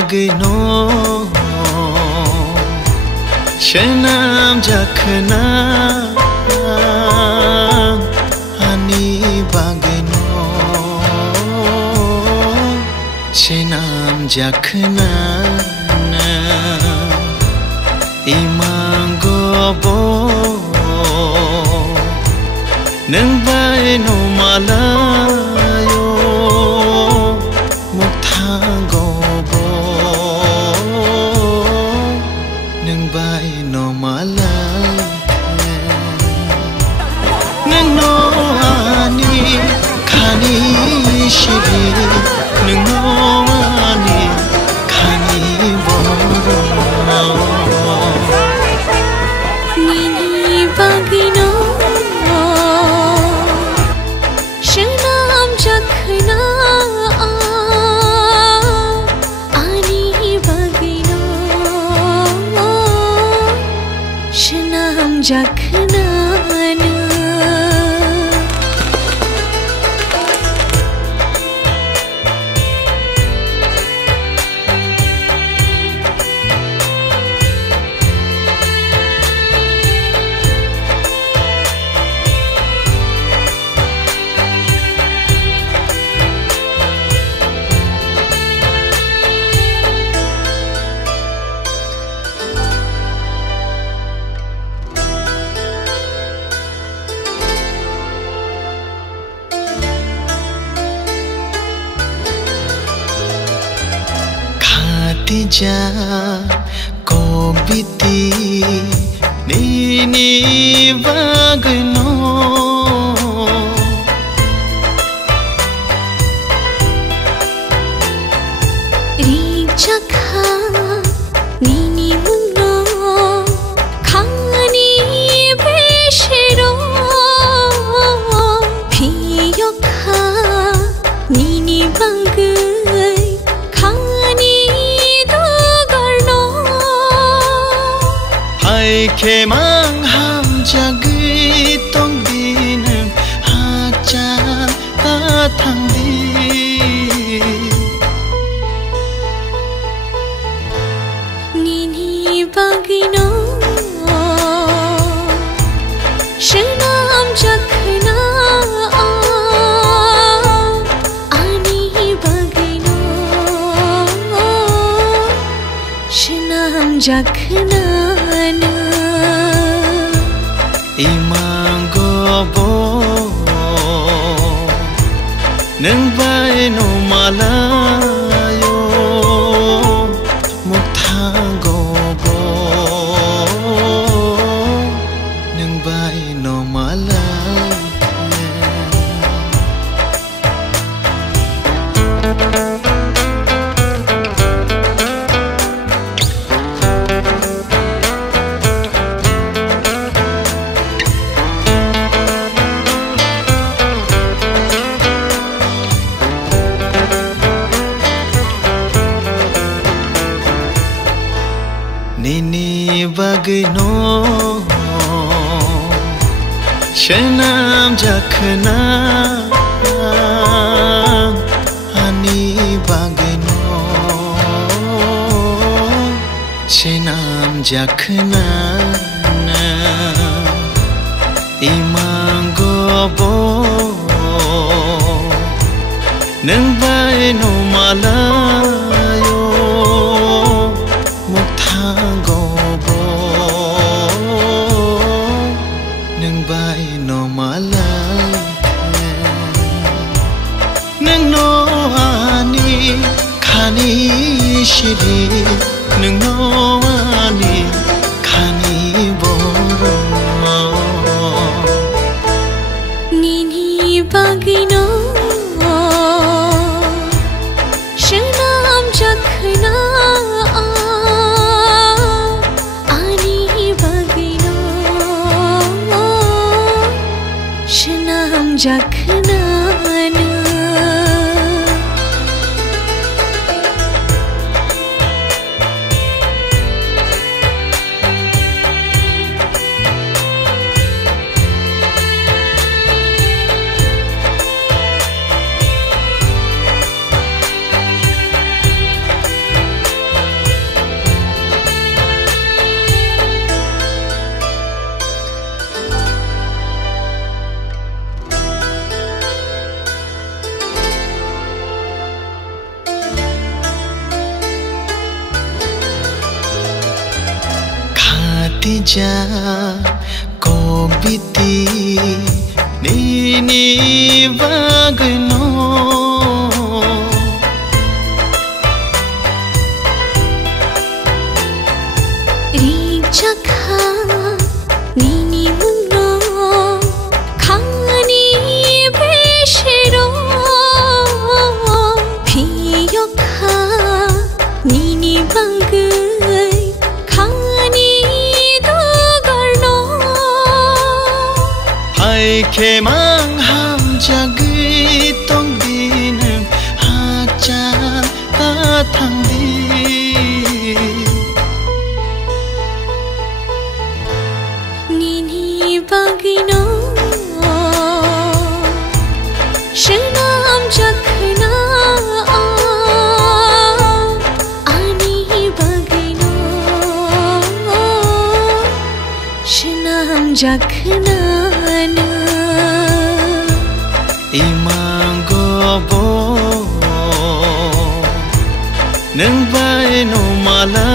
bagno shenam jakhna ani bagno shenam jakhna imangobo nang bai no malayo muktangobo nang bai no malay nang no ani khani shiri nang no ani khani boro nini bagino shenam jakhna ani bagino shenam jakhna ja kobiti nini bagno Chakha nini munno khani beshero phiyokha nini bangai khani dogarno hai ke mang ham jagi tong din ha cha ta thang di bagino shenam jakhna ani bagino shenam jakhna imangobo nang bai no malayo muktangobo nang bai no malay nini bagno shenam jakhna ani bagno shenam jakhna imangobo nang bai no malayo muktangobo nang bai no malay nang no ani khani shiri nang no ani khani boro nini bagino shenam jakhna ani bagino shenam jakhna haja kobiti nini bagno Chakha nini munno khani beshero phiyokha nini bangai khani dogarno hai khemang ham jagi tong din hacha ta thang di bagino shanam jakhna ani bagino shanam jakhna na imangobo nang bai no mala